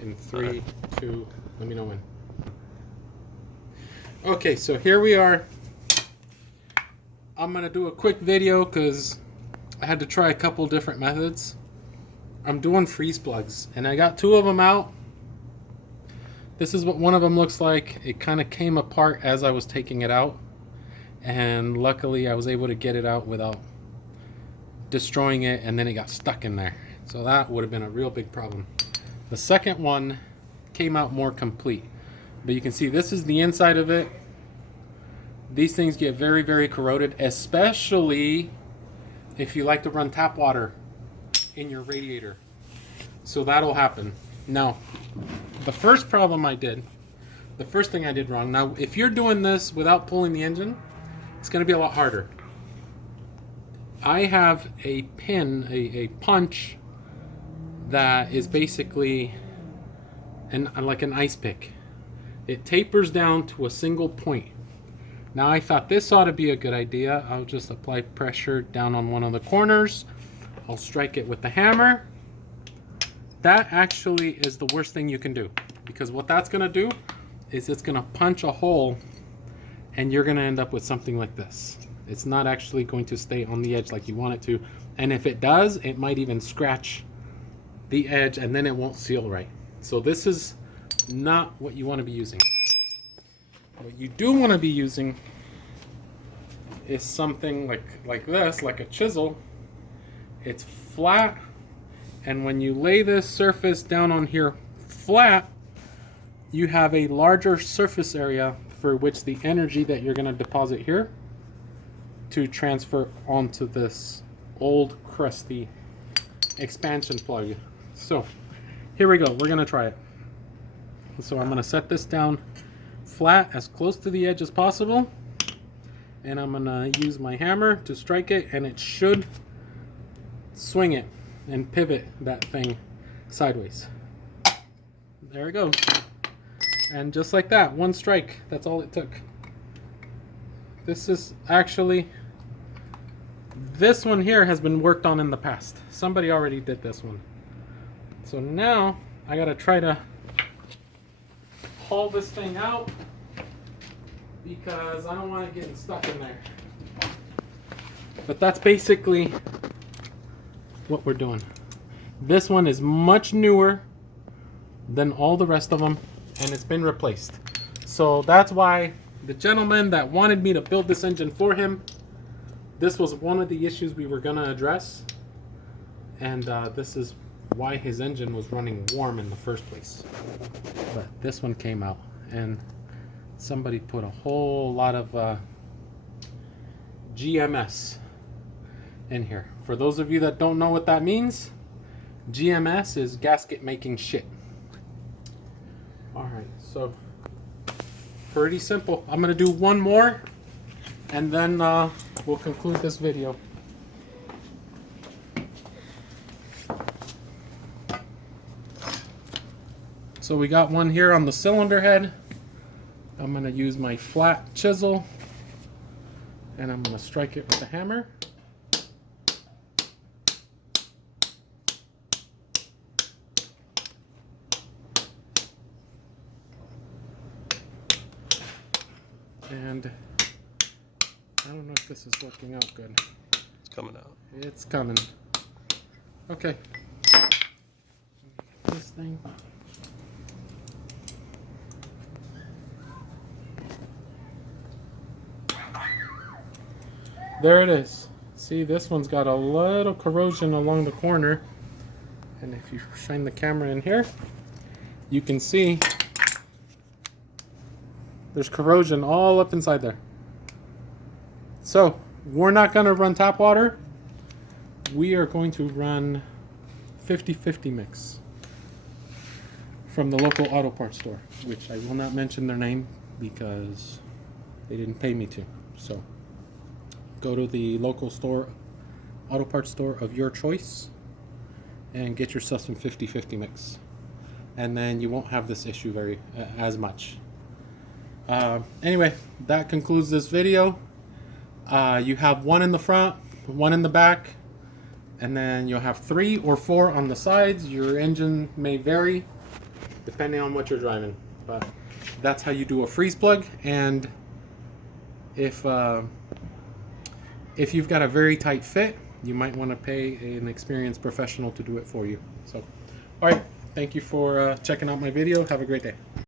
in 3, 2, let me know when. Okay, so here we are. I'm gonna do a quick video because I had to try a couple different methods. I'm doing freeze plugs and I got 2 of them out. This is what one of them looks like. It kind of came apart as I was taking it out, and luckily I was able to get it out without destroying it, and then it got stuck in there. So that would have been a real big problem. The second one came out more complete, but you can see this is the inside of it. These things get very, very corroded, especially if you like to run tap water in your radiator. So that'll happen. Now, the first problem I did, the first thing I did wrong. Now, if you're doing this without pulling the engine, it's going to be a lot harder. I have a pin, a punch that is basically like an ice pick. It tapers down to a single point. Now I thought this ought to be a good idea. I'll just apply pressure down on one of the corners. I'll strike it with the hammer. That actually is the worst thing you can do, because what that's going to do is it's going to punch a hole and you're going to end up with something like this. It's not actually going to stay on the edge like you want it to, and if it does, it might even scratch the edge and then it won't seal right. So this is not what you want to be using. What you do want to be using is something like this, like a chisel. It's flat, and when you lay this surface down on here flat, you have a larger surface area for which the energy that you're going to deposit here to transfer onto this old crusty expansion plug. So here we go, we're going to try it. So I'm going to set this down flat as close to the edge as possible, and I'm going to use my hammer to strike it, and it should swing it and pivot that thing sideways. There it goes. And just like that, one strike, that's all it took. This is actually, this one here has been worked on in the past. Somebody already did this one. So now I gotta try to haul this thing out because I don't want it getting stuck in there. But that's basically what we're doing. This one is much newer than all the rest of them, and it's been replaced. So that's why the gentleman that wanted me to build this engine for him, this was one of the issues we were gonna address, and this is why his engine was running warm in the first place. But this one came out, and somebody put a whole lot of GMS in here. For those of you that don't know what that means, GMS is gasket making shit. Alright, so pretty simple. I'm going to do one more, and then we'll conclude this video. So we got one here on the cylinder head. I'm going to use my flat chisel, and I'm going to strike it with the hammer. And I don't know if this is working out good. It's coming out. It's coming. Okay. This thing. There it is. See, this one's got a little corrosion along the corner. And if you shine the camera in here, you can see there's corrosion all up inside there. So we're not going to run tap water. We are going to run 50-50 mix from the local auto parts store, which I will not mention their name because they didn't pay me to. So go to the local store, auto parts store of your choice, and get yourself some 50-50 mix, and then you won't have this issue as much. Anyway, that concludes this video. You have one in the front, one in the back, and then you'll have 3 or 4 on the sides. Your engine may vary. depending on what you're driving. But that's how you do a freeze plug. And if you've got a very tight fit, you might want to pay an experienced professional to do it for you. So, all right, thank you for checking out my video. Have a great day.